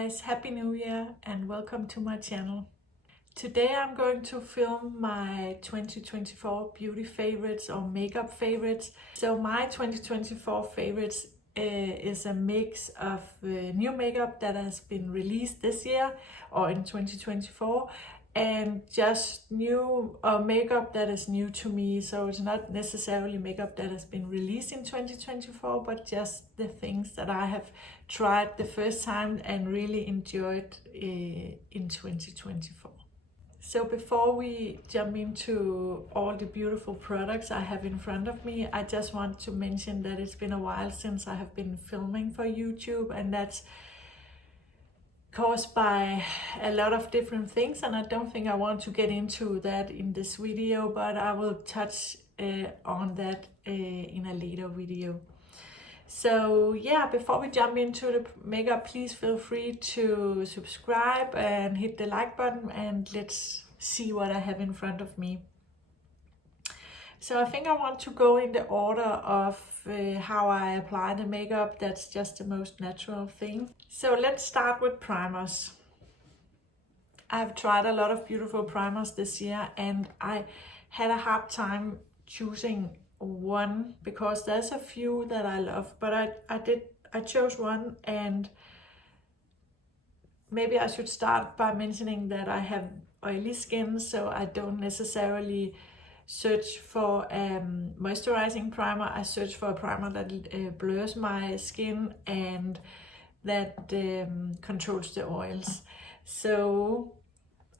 guys, Happy New Year and welcome to my channel. Today I'm going to film my 2024 beauty favorites or makeup favorites. So my 2024 favorites is a mix of new makeup that has been released this year or in 2024 and just new makeup that is new to me. So it's not necessarily makeup that has been released in 2024, but just the things that I have tried the first time and really enjoyed in 2024. So before we jump into all the beautiful products I have in front of me, I just want to mention that it's been a while since I have been filming for YouTube, and that's caused by a lot of different things, and I don't think I want to get into that in this video, but I will touch on that in a later video. So yeah, before we jump into the makeup, please feel free to subscribe and hit the like button, and let's see what I have in front of me. So I think I want to go in the order of how I apply the makeup. That's just the most natural thing. So let's start with primers. I've tried a lot of beautiful primers this year, and I had a hard time choosing one because there's a few that I love, but I chose one, and maybe I should start by mentioning that I have oily skin, so I don't necessarily search for a moisturizing primer. I search for a primer that blurs my skin and that controls the oils. So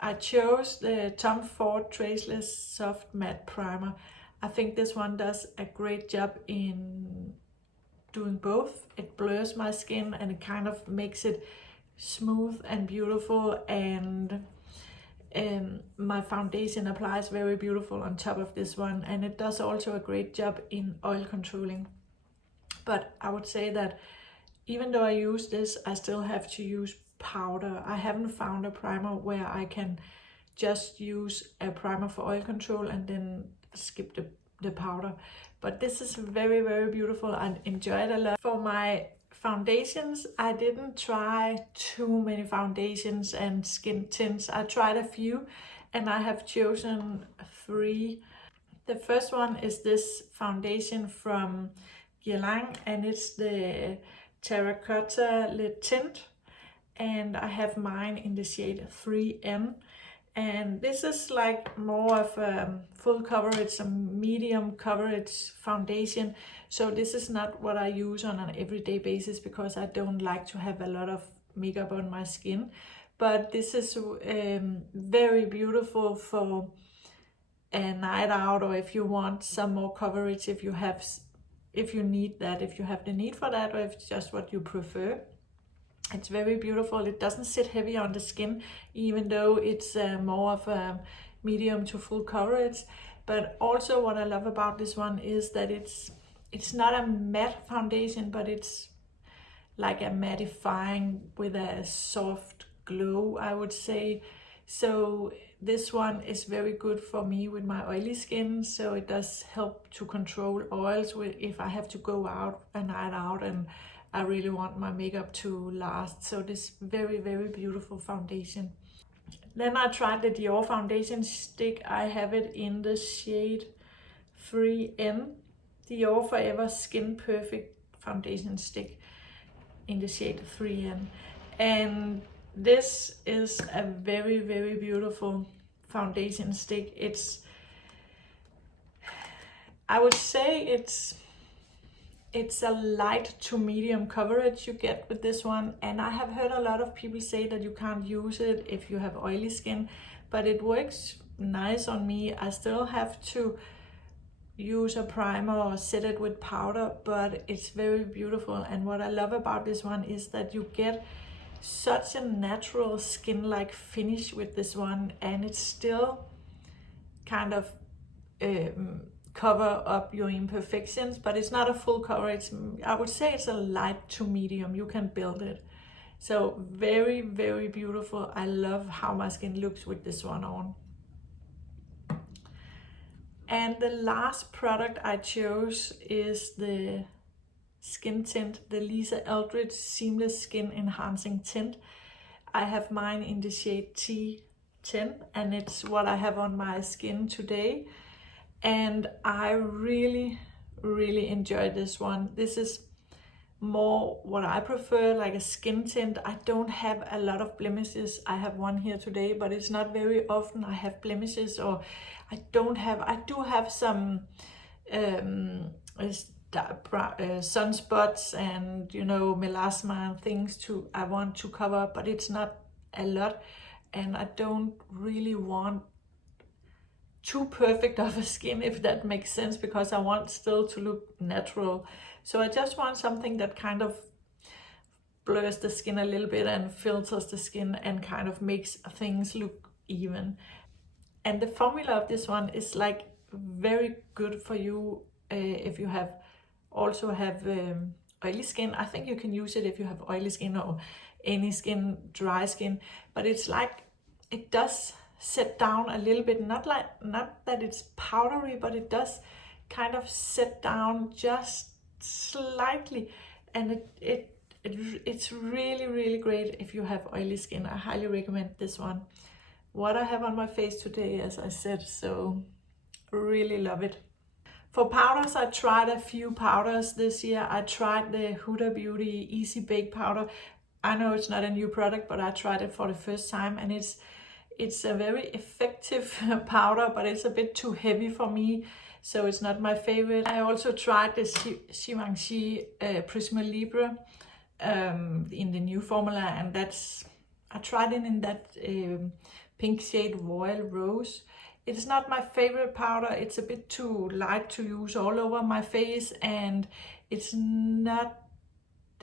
I chose the Tom Ford Traceless Soft Matte Primer. I think this one does a great job in doing both. It blurs my skin and it kind of makes it smooth and beautiful, and my foundation applies very beautiful on top of this one, and it does also a great job in oil controlling. But I would say that even though I use this, I still have to use powder. I haven't found a primer where I can just use a primer for oil control and then skip the powder. But this is very, very beautiful. I enjoy it a lot. For my foundations, I didn't try too many foundations and skin tints. I tried a few and I have chosen 3. The first one is this foundation from Guerlain, and it's the Terracotta Lip Tint, and I have mine in the shade 3N. And this is like more of a full coverage, a medium coverage foundation. So this is not what I use on an everyday basis because I don't like to have a lot of makeup on my skin. But this is very beautiful for a night out, or if you want some more coverage, if you need that, if you have the need for that, or if it's just what you prefer. It's very beautiful. It doesn't sit heavy on the skin, even though it's more of a medium to full coverage. But also what I love about this one is that it's not a matte foundation, but it's like a mattifying with a soft glow, I would say. So this one is very good for me with my oily skin. So it does help to control oils if I have to go out a night out and I really want my makeup to last. So this very, very beautiful foundation. Then I tried the Dior foundation stick. I have it in the shade 3N. Dior Forever Skin Perfect foundation stick in the shade 3N. And this is a very, very beautiful foundation stick. I would say it's a light to medium coverage you get with this one, and I have heard a lot of people say that you can't use it if you have oily skin, but it works nice on me. I still have to use a primer or set it with powder, but it's very beautiful. And what I love about this one is that you get such a natural skin-like finish with this one, and it's still kind of cover up your imperfections, but it's not a full coverage. I would say it's a light to medium. You can build it. So very, very beautiful. I love how my skin looks with this one on. And the last product I chose is the skin tint, the Eldridge Seamless Skin Enhancing Tint. I have mine in the shade T10, and it's what I have on my skin today. And I really enjoy this one. This is more what I prefer, like a skin tint. I don't have a lot of blemishes. I have one here today, but it's not very often I have blemishes, or I do have some sunspots and, you know, melasma and things I want to cover up, but it's not a lot, and I don't really want too perfect of a skin, if that makes sense, because I want still to look natural. So I just want something that kind of blurs the skin a little bit and filters the skin and kind of makes things look even. And the formula of this one is like very good for you if you also have oily skin. I think you can use it if you have oily skin or any skin, dry skin, but it's like it does set down a little bit, not that it's powdery, but it does kind of set down just slightly, and it's really great if you have oily skin. I highly recommend this one. What I have on my face today, as I said, so really love it. For powders, I tried a few powders this year. I tried the Huda Beauty Easy Bake Powder. I know it's not a new product, but I tried it for the first time, and it's a very effective powder, but it's a bit too heavy for me, so it's not my favorite. I also tried the Givenchy Prisma Libre in the new formula, and I tried it in that pink shade Royal Rose. It's not my favorite powder. It's a bit too light to use all over my face, and it's not,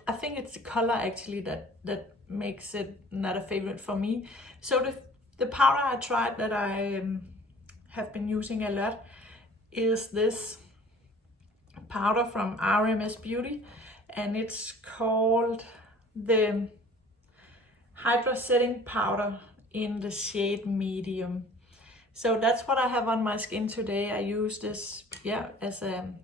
I think it's the color actually that makes it not a favorite for me. So the powder I tried that I have been using a lot is this powder from RMS Beauty, and it's called the Hydra Setting Powder in the shade Medium. So that's what I have on my skin today. I use this, as a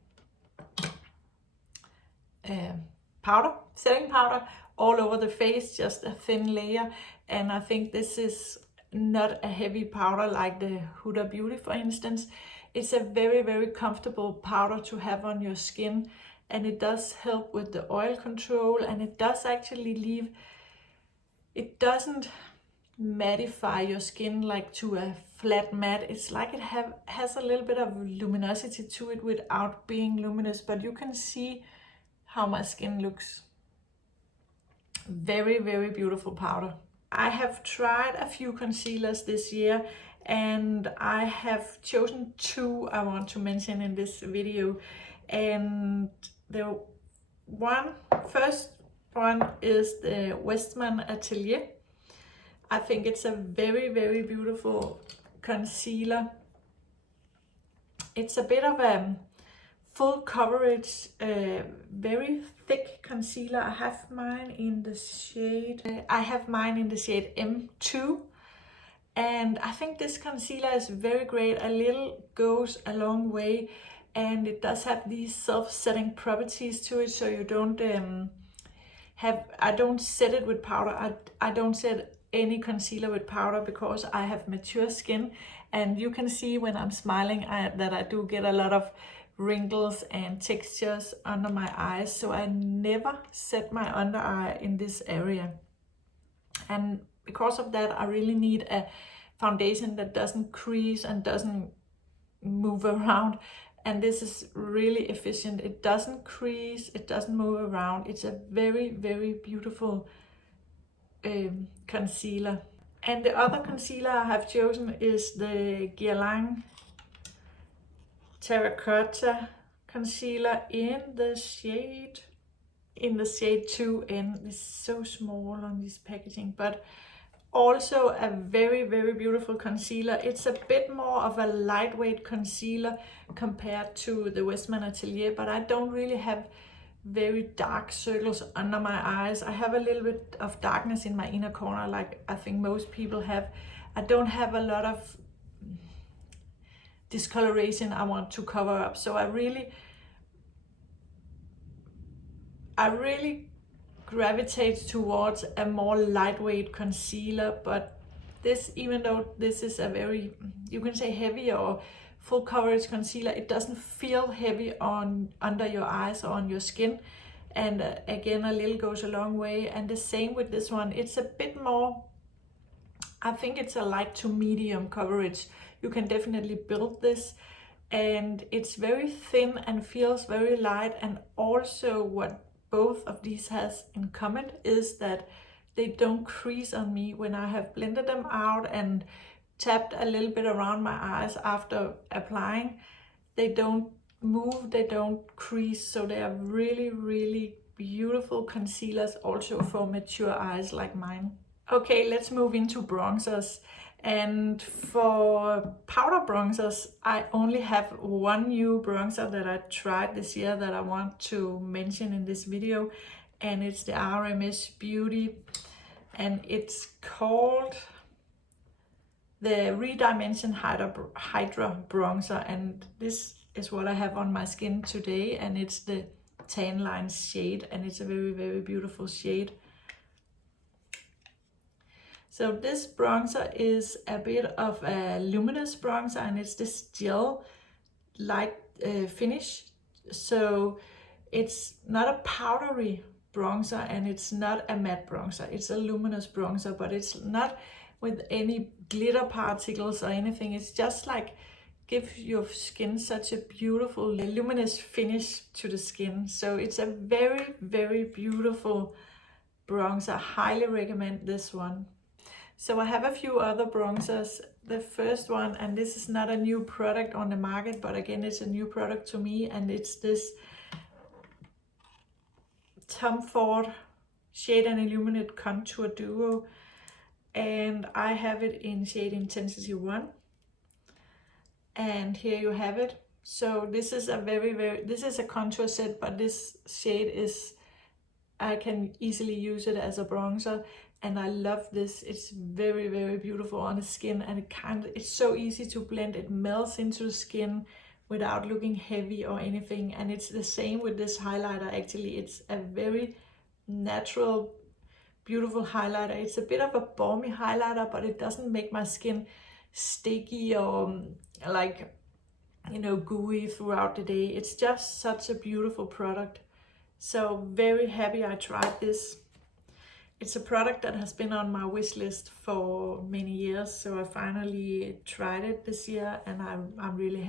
powder, setting powder all over the face, just a thin layer. And I think this is not a heavy powder like the Huda Beauty, for instance. It's a very comfortable powder to have on your skin, and it does help with the oil control, and it does actually it doesn't mattify your skin like to a flat matte. It's like it has a little bit of luminosity to it without being luminous, but you can see how my skin looks. Very beautiful powder. I have tried a few concealers this year, and I have chosen two I want to mention in this video. And the first one is the Westman Atelier. I think it's a very beautiful concealer. It's a bit of a full coverage, very thick concealer. I have mine in the shade M2, and I think this concealer is very great. A little goes a long way, and it does have these self-setting properties to it, so you don't I don't set it with powder. I don't set any concealer with powder because I have mature skin, and you can see when I'm smiling that I do get a lot of wrinkles and textures under my eyes, so I never set my under eye in this area. And because of that, I really need a foundation that doesn't crease and doesn't move around, and this is really efficient. It doesn't crease, it doesn't move around. It's a very beautiful concealer. And the other concealer I have chosen is the Guerlain Terracotta concealer in the shade 2N. It's so small on this packaging, but also a very beautiful concealer. It's a bit more of a lightweight concealer compared to the Westman Atelier, but I don't really have very dark circles under my eyes. I have a little bit of darkness in my inner corner, like I think most people have. I don't have a lot of discoloration I want to cover up, so I really gravitates towards a more lightweight concealer, but this, even though this is a very, you can say heavy or full coverage concealer, it doesn't feel heavy on under your eyes or on your skin. And again, a little goes a long way. And the same with this one, it's a bit more, I think it's a light to medium coverage. You can definitely build this, and it's very thin and feels very light. And also what both of these has in common is that they don't crease on me when I have blended them out and tapped a little bit around my eyes after applying. They don't move, they don't crease, so they are really, really beautiful concealers also for mature eyes like mine. Okay, let's move into bronzers. And for powder bronzers, I only have one new bronzer that I tried this year that I want to mention in this video, and it's the RMS Beauty, and it's called the ReDimension Hydra bronzer, and this is what I have on my skin today, and it's the tan line shade, and it's a very, very beautiful shade. So this bronzer is a bit of a luminous bronzer, and it's this gel light finish. So it's not a powdery bronzer and it's not a matte bronzer. It's a luminous bronzer, but it's not with any glitter particles or anything. It's just like give your skin such a beautiful luminous finish to the skin. So it's a very, very beautiful bronzer. Highly recommend this one. So I have a few other bronzers. The first one, and this is not a new product on the market, but again, it's a new product to me, and it's this Tom Ford Shade and Illuminate Contour Duo, and I have it in shade Intensity 1, and here you have it. So this is a this is a contour set, but this shade is, I can easily use it as a bronzer, and I love this. It's very, very beautiful on the skin, and it's so easy to blend. It melts into the skin without looking heavy or anything. And it's the same with this highlighter. Actually, it's a very natural, beautiful highlighter. It's a bit of a balmy highlighter, but it doesn't make my skin sticky or like, you know, gooey throughout the day. It's just such a beautiful product. So very happy I tried this. It's a product that has been on my wish list for many years, so I finally tried it this year, and I'm really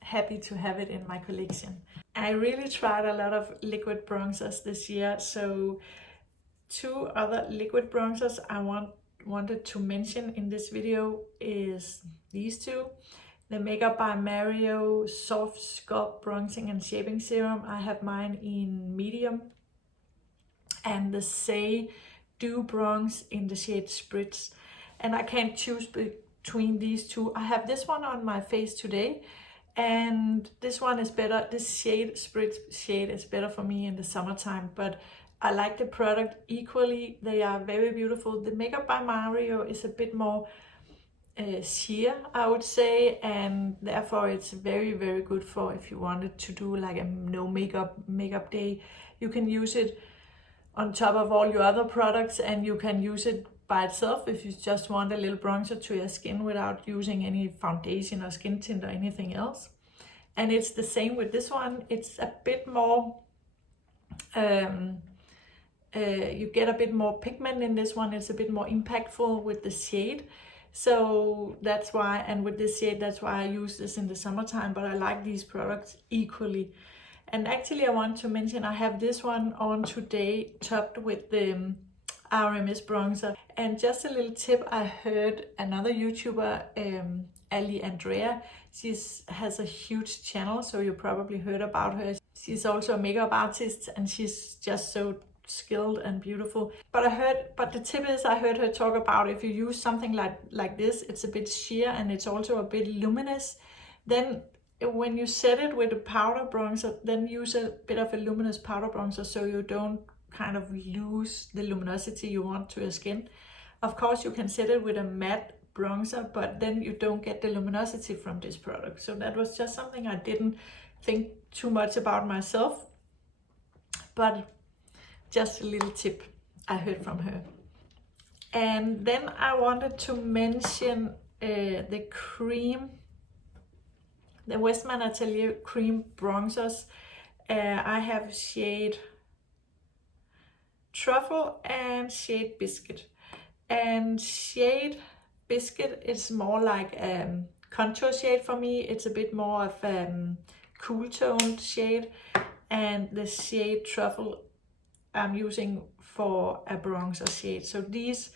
happy to have it in my collection. I really tried a lot of liquid bronzers this year, so two other liquid bronzers I wanted to mention in this video is these two. The Makeup by Mario Softsculpt Bronzing and Shaping Serum. I have mine in medium, and the Saie Dew Bronze in the shade Spritz. And I can't choose between these two. I have this one on my face today, and this one is better. This shade, Spritz shade, is better for me in the summertime, but I like the product equally. They are very beautiful. The Makeup by Mario is a bit more sheer, I would say, and therefore it's very, very good for if you wanted to do like a no makeup day. You can use it on top of all your other products, and you can use it by itself if you just want a little bronzer to your skin without using any foundation or skin tint or anything else. And it's the same with this one. It's a bit more you get a bit more pigment in this one. It's a bit more impactful with the shade, so that's why, and with this shade, that's why I use this in the summertime. But I like these products equally. And actually I want to mention I have this one on today topped with the RMS bronzer. And just a little tip, I heard another YouTuber, Ali Andrea, she has a huge channel, so you probably heard about her. She's also a makeup artist, and she's just so skilled and beautiful. But the tip is, I heard her talk about if you use something like this, it's a bit sheer and it's also a bit luminous, then when you set it with a powder bronzer, then use a bit of a luminous powder bronzer so you don't kind of lose the luminosity you want to your skin. Of course, you can set it with a matte bronzer, but then you don't get the luminosity from this product. So that was just something I didn't think too much about myself. But Just a little tip I heard from her. And then I wanted to mention the cream, the Westman Atelier cream bronzers. I have shade Truffle and shade Biscuit. And shade Biscuit is more like contour shade for me. It's a bit more of cool toned shade. And the shade Truffle I'm using for a bronzer shade. So these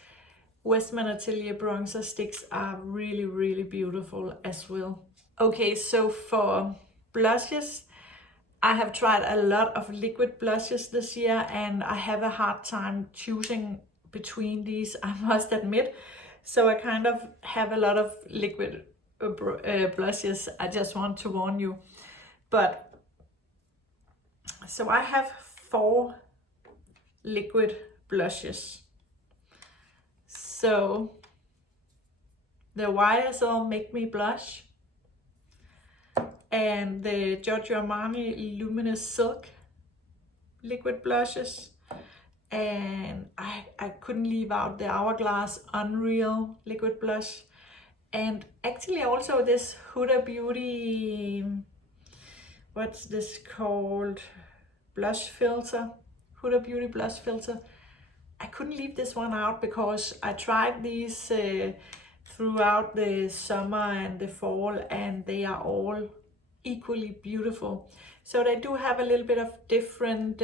Westman Atelier bronzer sticks are really, really beautiful as well. Okay, so for blushes, I have tried a lot of liquid blushes this year and I have a hard time choosing between these, I must admit. So I kind of have a lot of liquid blushes, I just want to warn you. But, so I have 4 liquid blushes. So the YSL Make Me Blush and the Giorgio Armani Luminous Silk liquid blushes, and I couldn't leave out the Hourglass Unreal liquid blush, and actually also this Huda Beauty, what's this called, blush filter, Huda Beauty blush filter. I couldn't leave this one out because I tried these throughout the summer and the fall, and they are all equally beautiful. So they do have a little bit of different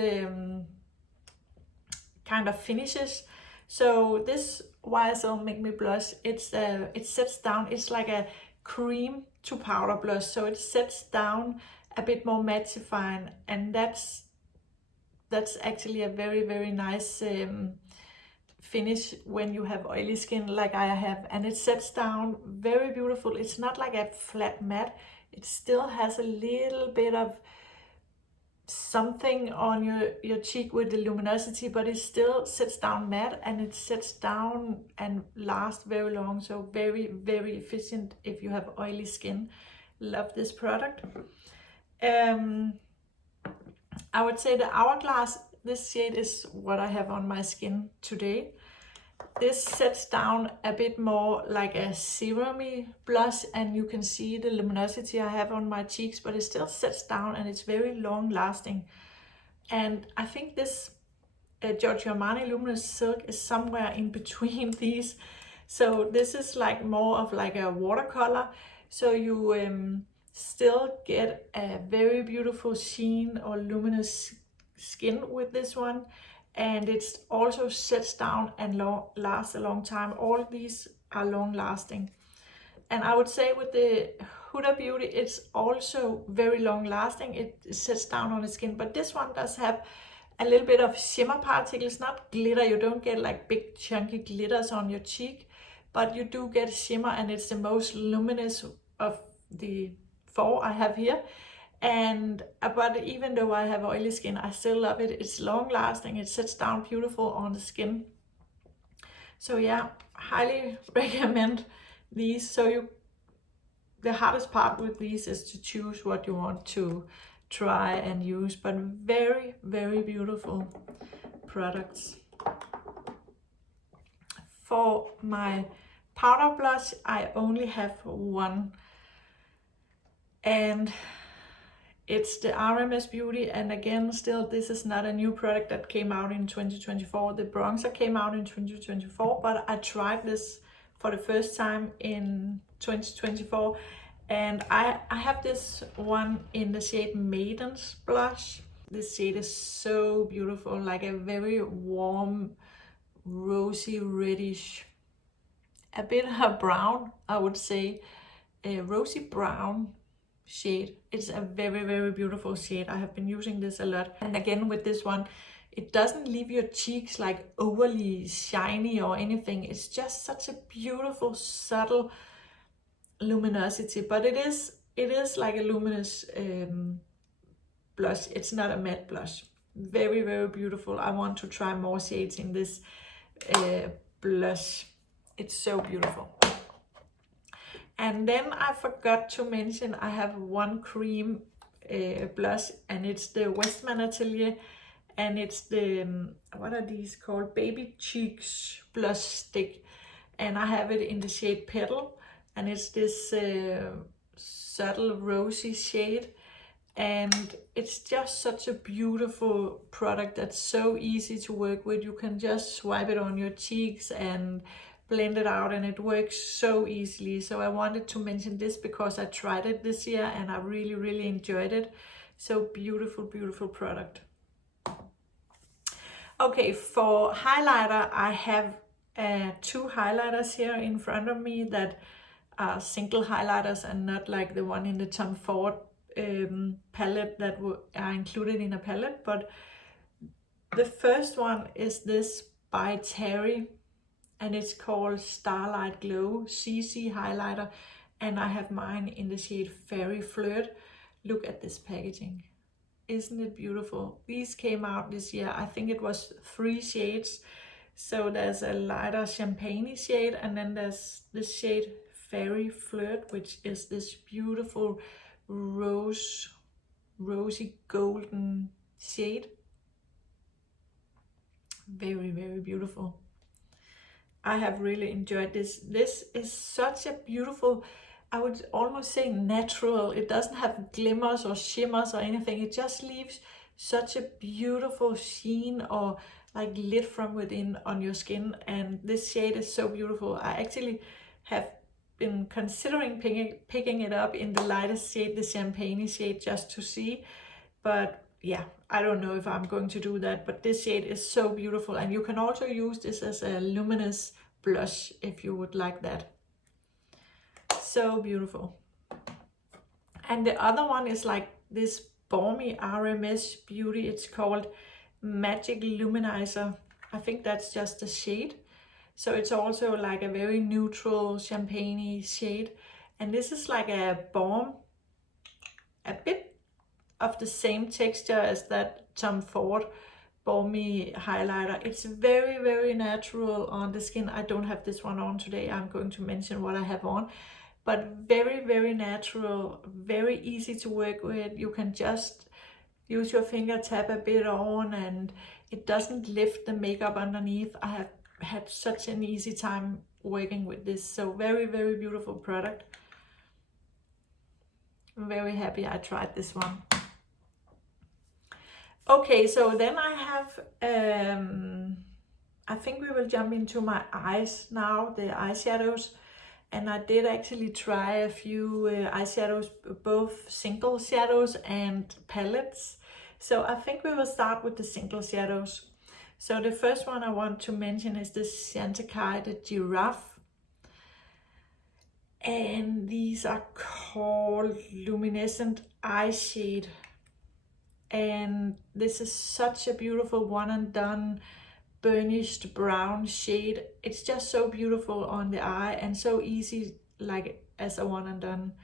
kind of finishes. So this YSL Make Me Blush, it sets down, it's like a cream to powder blush, so it sets down a bit more mattifying, and that's actually a very, very nice finish when you have oily skin like I have, and it sets down very beautiful. It's not like a flat matte, it still has a little bit of something on your cheek with the luminosity, but it still sets down matte, and it sets down and lasts very long. So very, very efficient if you have oily skin. Love this product. I would say the Hourglass, this shade is what I have on my skin today. This sets down a bit more like a serum-y blush, and you can see the luminosity I have on my cheeks, but it still sets down and it's very long lasting. And I think this Giorgio Armani Luminous Silk is somewhere in between these. So this is like more of like a watercolor. So you still get a very beautiful sheen or luminous skin with this one, and it also sets down and lasts a long time. All these are long lasting, and I would say with the Huda Beauty it's also very long lasting. It sets down on the skin, but this one does have a little bit of shimmer particles, not glitter. You don't get like big chunky glitters on your cheek, but you do get shimmer, and it's the most luminous of the 4 I have here. And but even though I have oily skin, I still love it. It's long lasting, it sets down beautiful on the skin. So yeah, highly recommend these. So the hardest part with these is to choose what you want to try and use, but very, very beautiful products. For my powder blush, I only have one, and it's the RMS Beauty. And again, still, this is not a new product that came out in 2024. The bronzer came out in 2024, but I tried this for the first time in 2024. And I have this one in the shade Maiden's Blush. This shade is so beautiful, like a very warm, rosy, reddish, a bit of brown, I would say, a rosy brown shade. It's a very, very beautiful shade. I have been using this a lot. And again, with this one, it doesn't leave your cheeks like overly shiny or anything. It's just such a beautiful, subtle luminosity, but it is like a luminous blush. It's not a matte blush. Very, very beautiful. I want to try more shades in this blush. It's so beautiful. And then I forgot to mention I have one cream blush, and it's the Westman Atelier and it's the, what are these called? Baby Cheeks Blush Stick, and I have it in the shade Petal, and it's this subtle rosy shade, and it's just such a beautiful product that's so easy to work with. You can just swipe it on your cheeks and blend it out, and it works so easily. So I wanted to mention this because I tried it this year and I really enjoyed it. So beautiful product. Okay, for highlighter, I have 2 highlighters here in front of me that are single highlighters and not like the one in the Tom Ford palette that are included in a palette. But the first one is this by Terry, and it's called Starlight Glow CC highlighter, and I have mine in the shade Fairy Flirt. Look at this packaging. Isn't it beautiful? These came out this year. I think it was 3 shades. So there's a lighter champagne shade, and then there's this shade Fairy Flirt, which is this beautiful rosy golden shade. Very beautiful. I have really enjoyed this. This is such a beautiful, I would almost say natural. It doesn't have glimmers or shimmers or anything. It just leaves such a beautiful sheen or like lit from within on your skin. And this shade is so beautiful. I actually have been considering picking it up in the lightest shade, the champagne shade, just to see. But yeah, I don't know if I'm going to do that. But this shade is so beautiful. And you can also use this as a luminous blush if you would like that. So beautiful. And the other one is like this balmy RMS Beauty. It's called Magic Luminizer. I think that's just a shade. So it's also like a very neutral champagne shade. And this is like a balm, a bit of the same texture as that Tom Ford balmy highlighter. It's very natural on the skin. I don't have this one on today. I'm going to mention what I have on. But very natural, very easy to work with. You can just use your finger, tap a bit on, and it doesn't lift the makeup underneath. I have had such an easy time working with this. So very beautiful product. I'm very happy I tried this one. Okay, so then I have, I think we will jump into my eyes now, the eyeshadows. And I did actually try a few eyeshadows, both single shadows and palettes. So I think we will start with the single shadows. So the first one I want to mention is this Chantecaille, the Giraffe. And these are called Luminescent Eye Shade. And this is such a beautiful one and done burnished brown shade. It's just so beautiful on the eye and so easy like as a one and done.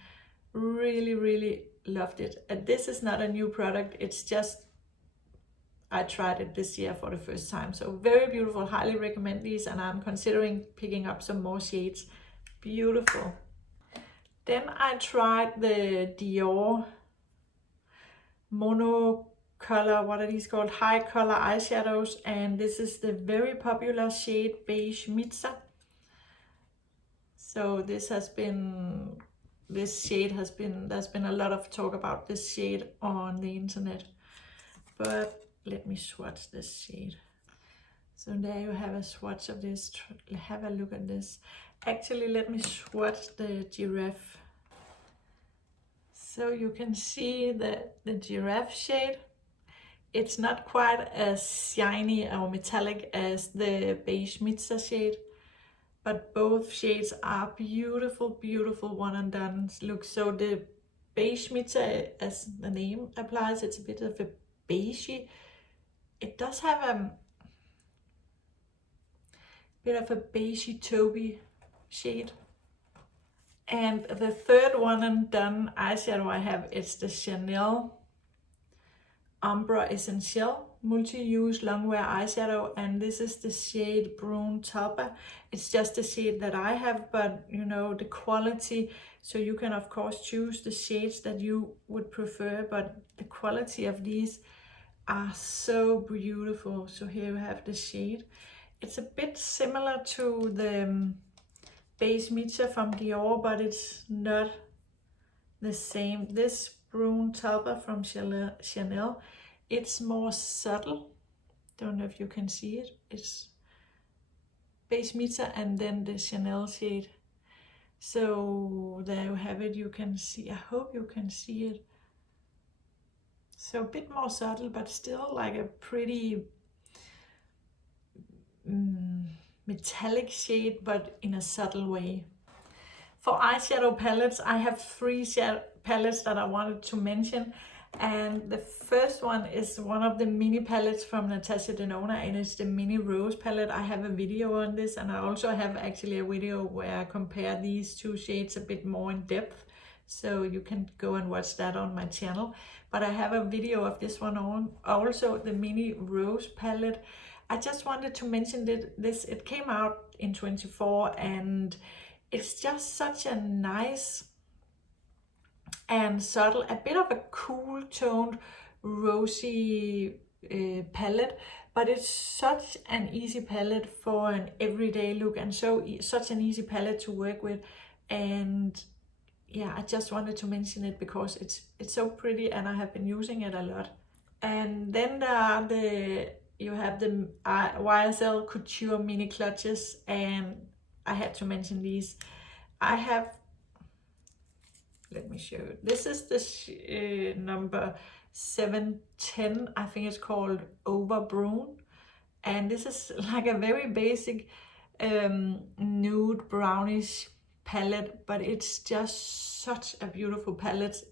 Really loved it. And this is not a new product, it's just I tried it this year for the first time. So very beautiful, highly recommend these, and I'm considering picking up some more shades. Beautiful. Then I tried the Dior monocolor, what are these called? High color eyeshadows, and this is the very popular shade Beige Mitza. So this shade has been, there's been a lot of talk about this shade on the internet. But let me swatch this shade. So there you have a swatch of this. Have a look at this. Actually, let me swatch the Giraffe. So you can see the Giraffe shade. It's not quite as shiny or metallic as the Beige Mitza shade, but both shades are beautiful one and done. Look, so the Beige Mitza, as the name applies, it's a bit of a beigey. It does have a bit of a beigey taupey shade. And the third one and done eyeshadow I have is the Chanel Umbra Essential Multi-Use Longwear Eyeshadow, and this is the shade Brune Talpa. It's just the shade that I have, but you know, the quality, so you can of course choose the shades that you would prefer, but the quality of these are so beautiful. So here you have the shade. It's a bit similar to the Base Meter from Dior, but it's not the same. This Brune Topper from Chanel, it's more subtle. Don't know if you can see it. It's Base Meter and then the Chanel shade. So there you have it. You can see, I hope you can see it. So a bit more subtle, but still like a pretty metallic shade, but in a subtle way. For eyeshadow palettes, I have 3 palettes that I wanted to mention. And the first one is one of the mini palettes from Natasha Denona, and it's the Mini Rose palette. I have a video on this, and I also have actually a video where I compare these 2 shades a bit more in depth. So you can go and watch that on my channel. But I have a video of this one on, also the Mini Rose palette. I just wanted to mention this. It came out in 24, and it's just such a nice and subtle, a bit of a cool toned rosy palette, but it's such an easy palette for an everyday look, and such an easy palette to work with. And yeah, I just wanted to mention it because it's so pretty, and I have been using it a lot. And then there are you have the YSL Couture mini clutches, and I had to mention these. I have, let me show you. This is the number 710, I think it's called Over Brune. And this is like a very basic nude brownish palette, but it's just such a beautiful palette.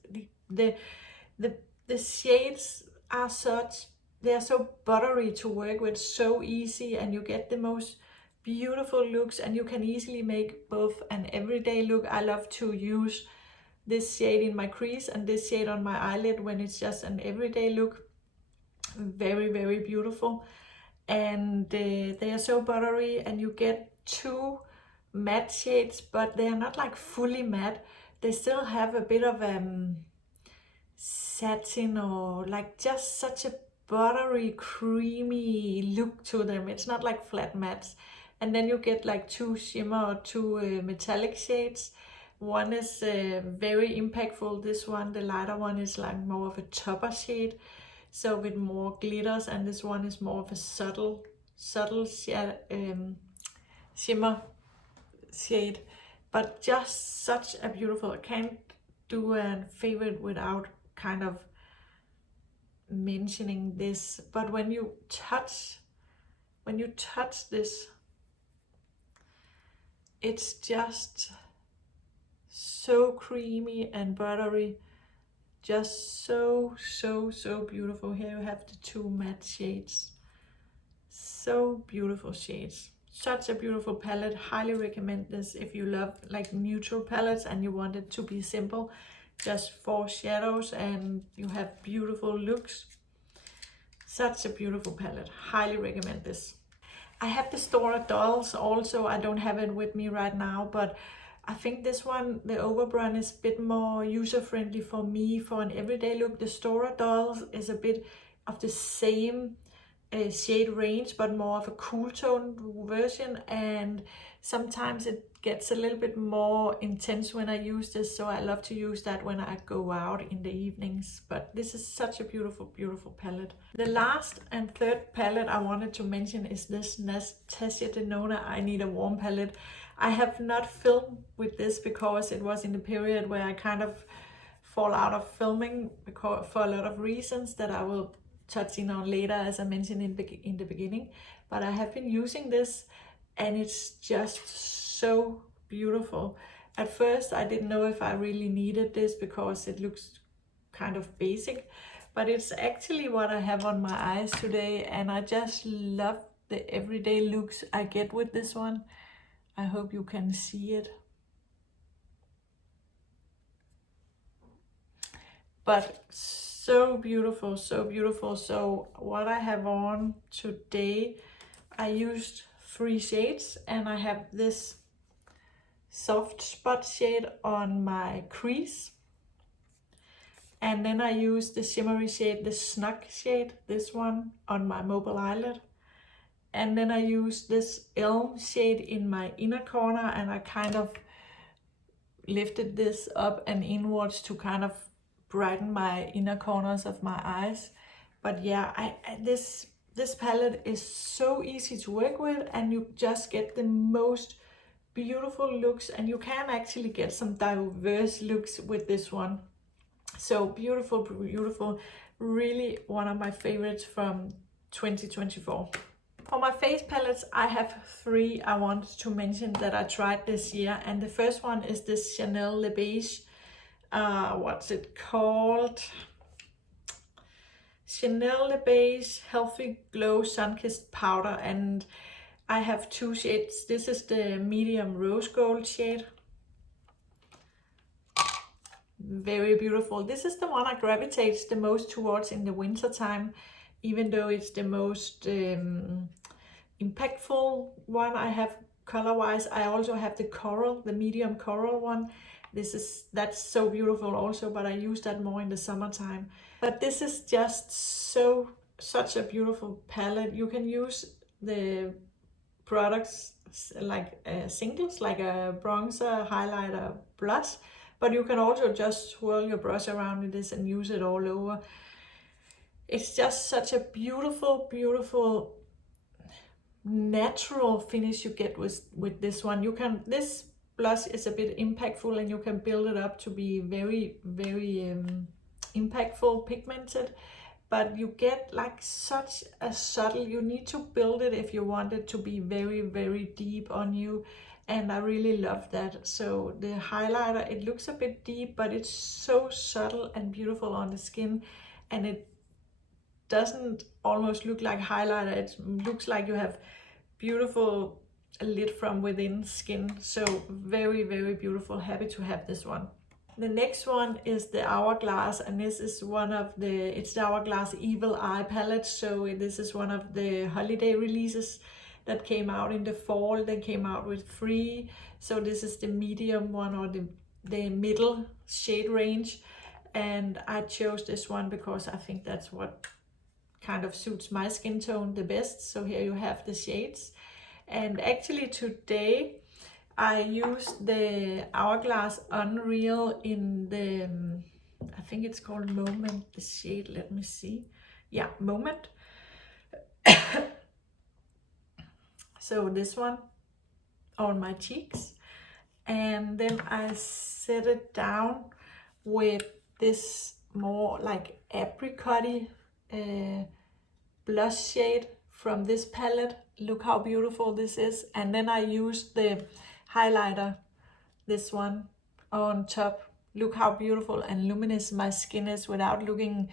The shades are they are so buttery to work with, so easy, and you get the most beautiful looks, and you can easily make both an everyday look. I love to use this shade in my crease and this shade on my eyelid when it's just an everyday look. Very, very beautiful. And they are so buttery, and you get 2 matte shades, but they are not like fully matte. They still have a bit of satin, or like just such a buttery, creamy look to them. It's not like flat mattes. And then you get like 2 shimmer or 2 metallic shades. One is very impactful. This one, the lighter one, is like more of a topper shade, so with more glitters, and this one is more of a subtle shimmer shade. But just such a beautiful, I can't do a favorite without kind of mentioning this. But when you touch this, it's just so creamy and buttery, just so beautiful. Here you have the 2 matte shades, so beautiful shades. Such a beautiful palette. Highly recommend this if you love like neutral palettes and you want it to be simple, just 4 shadows, and you have beautiful looks. Such a beautiful palette. Highly recommend this. I have the Stora Dolls also. I don't have it with me right now, but I think this one, the Overbrun, is a bit more user-friendly for me for an everyday look. The Stora Dolls is a bit of the same shade range, but more of a cool tone version, and sometimes it gets a little bit more intense when I use this, so I love to use that when I go out in the evenings. But this is such a beautiful palette. The last and third palette I wanted to mention is this Natasha Denona I Need a Warm palette. I have not filmed with this because it was in the period where I kind of fall out of filming for a lot of reasons that I will touch in on later, as I mentioned in the beginning. But I have been using this, and it's just so beautiful. At first I didn't know if I really needed this because it looks kind of basic, but it's actually what I have on my eyes today, and I just love the everyday looks I get with this one. I hope you can see it. But so beautiful, so beautiful. So what I have on today, I used 3 shades, and I have this soft spot shade on my crease. And then I use the shimmery shade, the Snug shade, this one, on my mobile eyelid. And then I use this Elm shade in my inner corner, and I kind of lifted this up and inwards to kind of brighten my inner corners of my eyes. But yeah, this palette is so easy to work with, and you just get the most beautiful looks, and you can actually get some diverse looks with this one. So beautiful, beautiful, really one of my favorites from 2024. For my face palettes, I have 3 I want to mention that I tried this year, and the first one is this Chanel Le Beige, what's it called? Chanel Le Beige Healthy Glow Sun-Kissed Powder, and I have 2 shades. This is the medium rose gold shade. Very beautiful. This is the one I gravitate the most towards in the winter time, even though it's the most impactful one I have color-wise. I also have the coral, the medium coral one. That's so beautiful also, but I use that more in the summertime. But this is just such a beautiful palette. You can use the products like singles, like a bronzer, highlighter, blush, but you can also just swirl your brush around in this and use it all over. It's just such a beautiful, beautiful natural finish you get with this one. This blush is a bit impactful, and you can build it up to be very, very impactful, pigmented, but you get like such a subtle, you need to build it if you want it to be very, very deep on you, and I really love that. So the highlighter, it looks a bit deep, but it's so subtle and beautiful on the skin, and it doesn't almost look like highlighter. It looks like you have beautiful lit from within skin. So very, very beautiful. Happy to have this one. The next one is the Hourglass, and this is it's the Hourglass Evil Eye palette. So this is one of the holiday releases that came out in the fall. They came out with 3. So this is the medium one, or the middle shade range. And I chose this one because I think that's what kind of suits my skin tone the best. So here you have the shades. And actually today I used the Hourglass Unreal in the, I think it's called Moment, the shade, let me see. Yeah, Moment. So this one on my cheeks. And then I set it down with this more like apricot-y blush shade from this palette. Look how beautiful this is. And then I used the highlighter, this one, on top. Look how beautiful and luminous my skin is without looking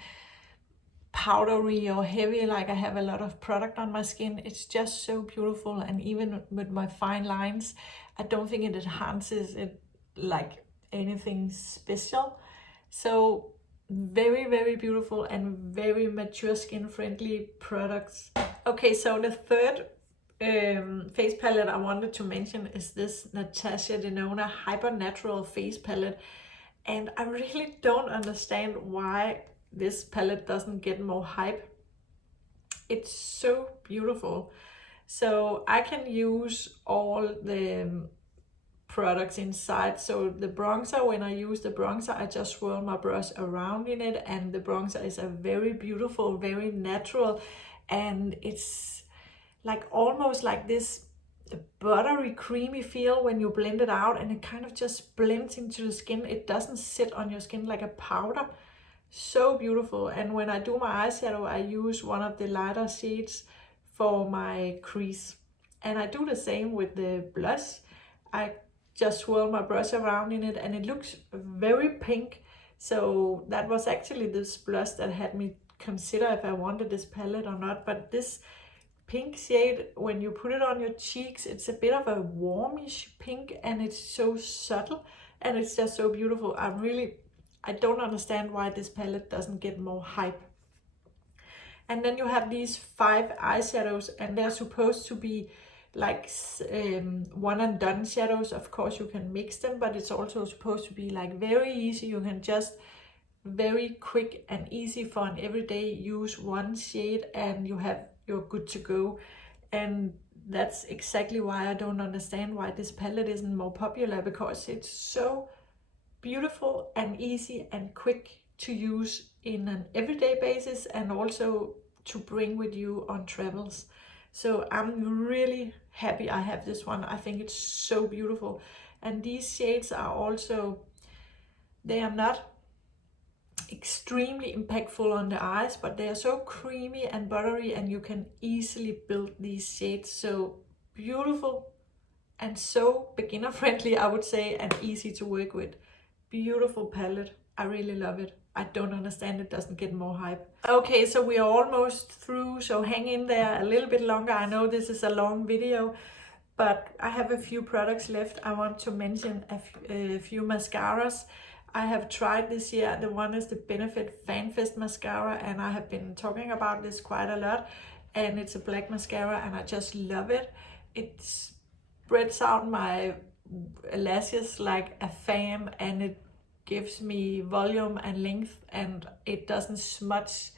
powdery or heavy like I have a lot of product on my skin. It's just so beautiful, and even with my fine lines, I don't think it enhances it like anything special. So very, very beautiful and very mature skin friendly products. Okay, so the third face palette I wanted to mention is this Natasha Denona Hyper Natural face palette, and I really don't understand why this palette doesn't get more hype. It's so beautiful. So I can use all the products inside. So the bronzer, when I use the bronzer, I just swirl my brush around in it, and the bronzer is a very beautiful, very natural, and it's like almost like this buttery creamy feel when you blend it out, and it kind of just blends into the skin. It doesn't sit on your skin like a powder. So beautiful. And when I do my eyeshadow, I use one of the lighter shades for my crease, and I do the same with the blush. I just swirl my brush around in it, and it looks very pink. So that was actually this blush that had me consider if I wanted this palette or not. But this pink shade, when you put it on your cheeks, it's a bit of a warmish pink, and it's so subtle, and it's just so beautiful. I don't understand why this palette doesn't get more hype. And then you have these 5 eyeshadows, and they're supposed to be like one and done shadows. Of course you can mix them, but it's also supposed to be like very easy. You can just very quick and easy for an everyday use. One shade and you're good to go. And that's exactly why I don't understand why this palette isn't more popular, because it's so beautiful and easy and quick to use in an everyday basis, and also to bring with you on travels. So I'm really happy I have this one. I think it's so beautiful. And these shades are also, they are not extremely impactful on the eyes, but they are so creamy and buttery, and you can easily build these shades. So beautiful and so beginner friendly, I would say, and easy to work with. Beautiful palette. I really love it. I don't understand it doesn't get more hype. Okay, so we are almost through, so hang in there a little bit longer. I know this is a long video, but I have a few products left. I want to mention a few mascaras I have tried this year. The one is the Benefit FanFest mascara, and I have been talking about this quite a lot. And it's a black mascara, and I just love it. It spreads out my lashes like a fan, and it gives me volume and length, and it doesn't smudge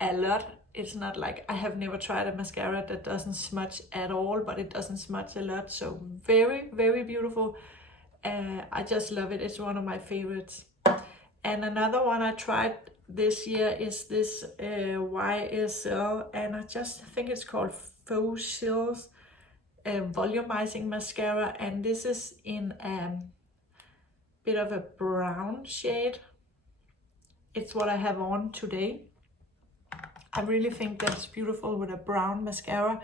a lot. It's not like, I have never tried a mascara that doesn't smudge at all, but it doesn't smudge a lot. So very, very beautiful. I just love it. It's one of my favorites. And another one I tried this year is this YSL, and I just think it's called Faux Chills volumizing mascara, and this is in a bit of a brown shade. It's what I have on today. I really think that's beautiful with a brown mascara.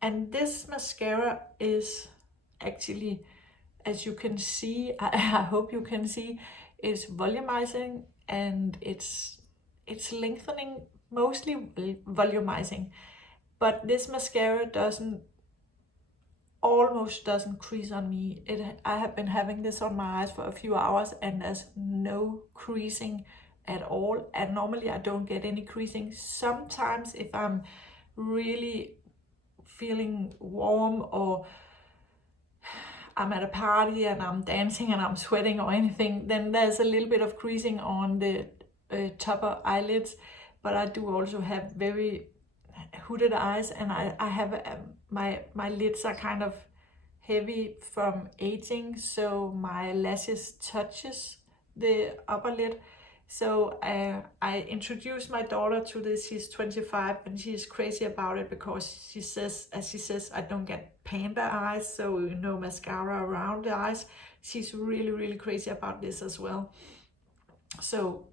And this mascara is actually, as you can see, I hope you can see, it's volumizing, and it's lengthening, mostly volumizing. But this mascara almost doesn't crease on me. I have been having this on my eyes for a few hours, and there's no creasing at all. And normally I don't get any creasing. Sometimes if I'm really feeling warm, or I'm at a party and I'm dancing and I'm sweating or anything, then there's a little bit of creasing on the top of eyelids. But I do also have very hooded eyes, and I have my lids are kind of heavy from aging, so my lashes touches the upper lid. So I introduced my daughter to this. She's 25, and she's crazy about it, because she says, I don't get panda eyes, so mascara around the eyes. She's really, really crazy about this as well. So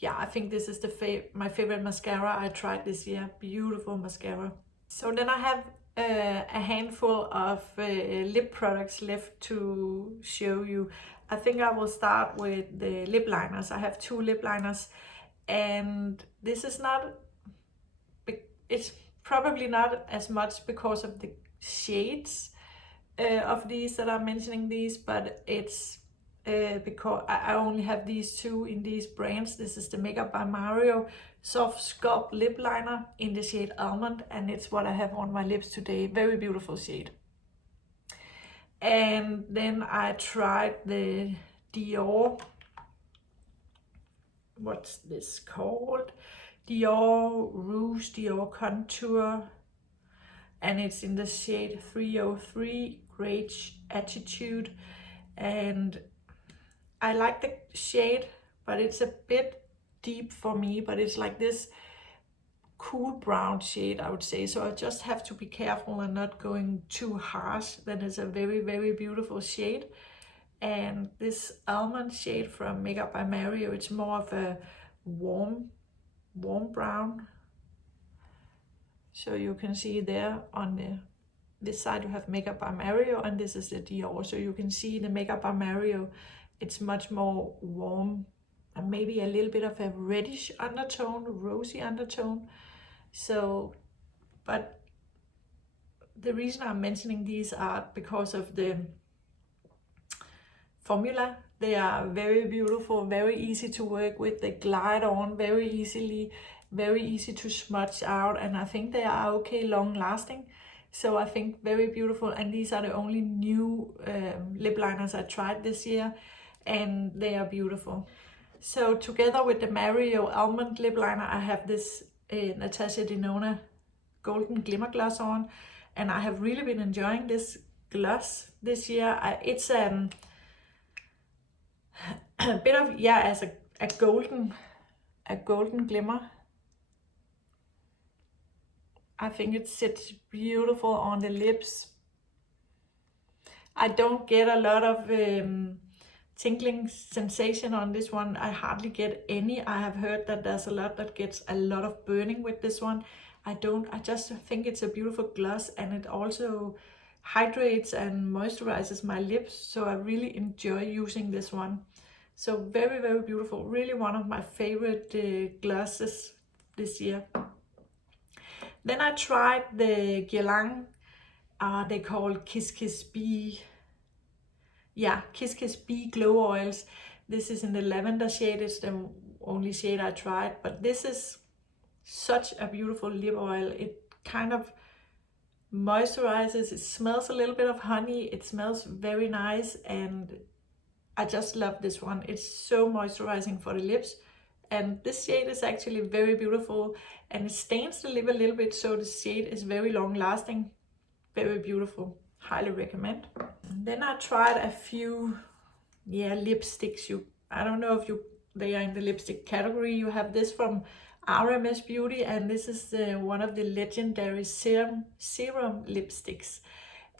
yeah, I think this is my favorite mascara I tried this year. Beautiful mascara. So then I have a handful of lip products left to show you. I think I will start with the lip liners. I have 2 lip liners, and this is it's probably not as much because of the shades of these that I'm mentioning these, but it's because I only have these 2 in these brands. This is the Makeup by Mario Softsculpt lip liner in the shade Almond, and it's what I have on my lips today. Very beautiful shade. And then I tried the Dior, what's this called? Dior Rouge, Dior Contour, and it's in the shade 303, Great Attitude. And I like the shade, but it's a bit deep for me, but it's like this cool brown shade, I would say. So I just have to be careful and not going too harsh. Then it's a very, very beautiful shade. And this almond shade from Makeup by Mario, it's more of a warm brown. So you can see there on this side you have Makeup by Mario, and this is the Dior. So you can see the Makeup by Mario, it's much more warm, and maybe a little bit of a reddish undertone, rosy undertone. So, but the reason I'm mentioning these are because of the formula. They are very beautiful, very easy to work with. They glide on very easily, very easy to smudge out, and I think they are okay long lasting. So I think very beautiful, and these are the only new lip liners I tried this year, and they are beautiful. So together with the Mario Almond lip liner, I have this Natasha Denona Golden Glimmer Gloss on, and I have really been enjoying this gloss this year. It's a bit of, yeah, as a golden glimmer. I think it sits beautiful on the lips. I don't get a lot of tingling sensation on this one. I hardly get any. I have heard that there's a lot that gets a lot of burning with this one. I don't. I just think it's a beautiful gloss, and it also hydrates and moisturizes my lips, so I really enjoy using this one. So very, very beautiful. Really one of my favorite glosses this year. Then I tried the Guerlain, they call Kiss Kiss Bee. Yeah, Kiss Kiss Bee Glow Oils. This is in the lavender shade. It's the only shade I tried, but this is such a beautiful lip oil. It kind of moisturizes. It smells a little bit of honey. It smells very nice, and I just love this one. It's so moisturizing for the lips, and this shade is actually very beautiful, and it stains the lip a little bit, so the shade is very long lasting. Very beautiful. Highly recommend. And then I tried a few lipsticks. I don't know if they are in the lipstick category. You have this from RMS Beauty, and this is one of the legendary Serum lipsticks,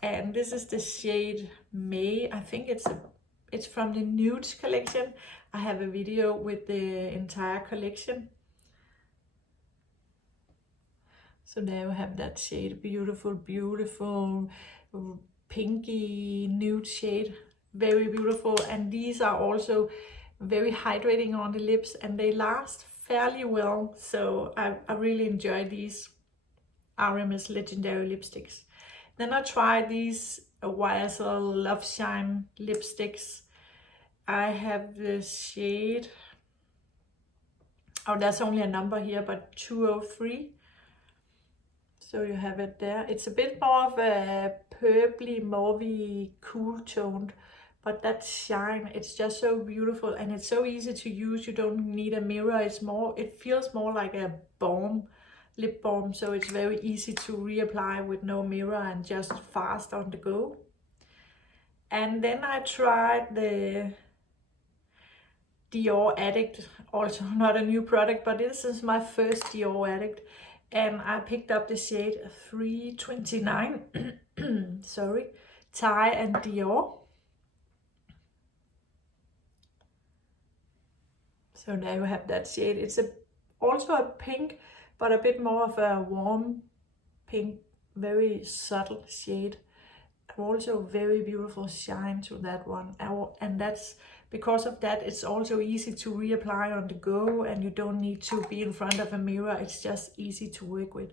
and this is the shade May. I think it's from the Nudes collection. I have a video with the entire collection. So there you have that shade. Beautiful, beautiful pinky nude shade. Very beautiful. And these are also very hydrating on the lips, and they last fairly well. So I really enjoy these RMS legendary lipsticks. Then I tried these YSL Love Shine lipsticks. I have the shade, there's only a number here, but 203. So you have it there. It's a bit more of a purpley, mauvey, cool toned, but that shine, it's just so beautiful, and it's so easy to use. You don't need a mirror. It feels more like a balm, lip balm, so it's very easy to reapply with no mirror and just fast on the go. And then I tried the Dior Addict, also not a new product, but this is my first Dior Addict, and I picked up the shade 329, sorry, Thai and Dior. So now you have that shade. It's also a pink, but a bit more of a warm pink, very subtle shade. Also very beautiful shine to that one, and that's because of that it's also easy to reapply on the go, and you don't need to be in front of a mirror. It's just easy to work with.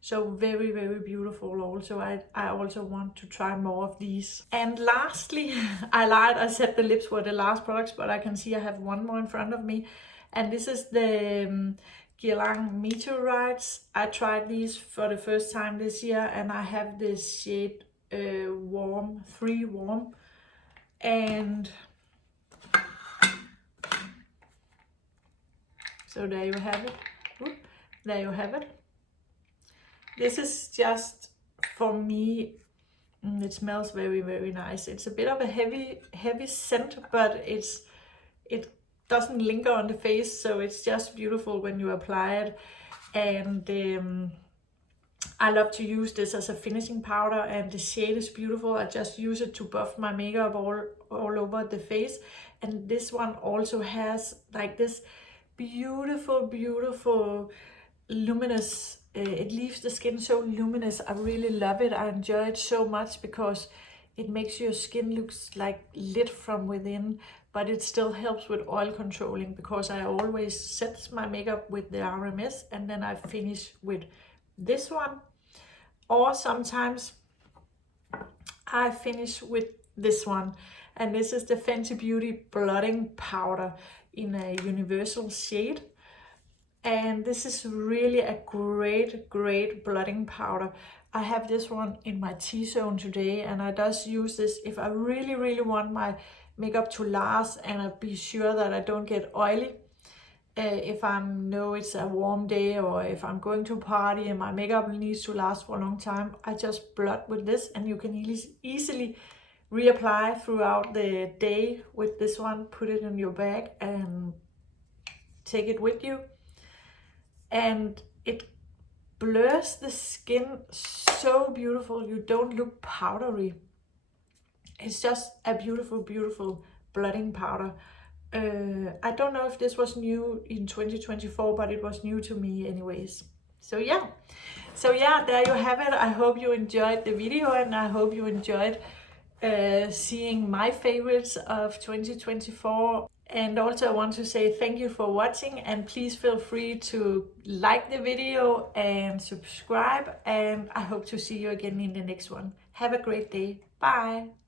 So very, very beautiful. Also I also want to try more of these. And lastly, I lied, I said the lips were the last products, but I can see I have one more in front of me, and this is the Guerlain Meteorites. I tried these for the first time this year, and I have this shade warm, 3 warm, and so there you have it. There you have it. This is just, for me, it smells very, very nice. It's a bit of a heavy scent, but it doesn't linger on the face, so it's just beautiful when you apply it. And I love to use this as a finishing powder, and the shade is beautiful. I just use it to buff my makeup all over the face. And this one also has like this beautiful luminous, it leaves the skin so luminous. I really love it. I enjoy it so much because it makes your skin looks like lit from within, but it still helps with oil controlling, because I always set my makeup with the RMS and then I finish with this one, or sometimes I finish with this one, and this is the Fenty Beauty blotting powder in a universal shade. And this is really a great blotting powder. I have this one in my T-zone today, and I just use this if I really want my makeup to last and I be sure that I don't get oily. If I know it's a warm day, or if I'm going to a party and my makeup needs to last for a long time, I just blot with this, and you can easily reapply throughout the day with this one. Put it in your bag and take it with you, and it blurs the skin so beautiful. You don't look powdery. It's just a beautiful blotting powder. I don't know if this was new in 2024, but it was new to me anyways. So yeah, there you have it. I hope you enjoyed the video, and I hope you enjoyed seeing my favorites of 2024. And also I want to say thank you for watching, and please feel free to like the video and subscribe, and I hope to see you again in the next one. Have a great day. Bye.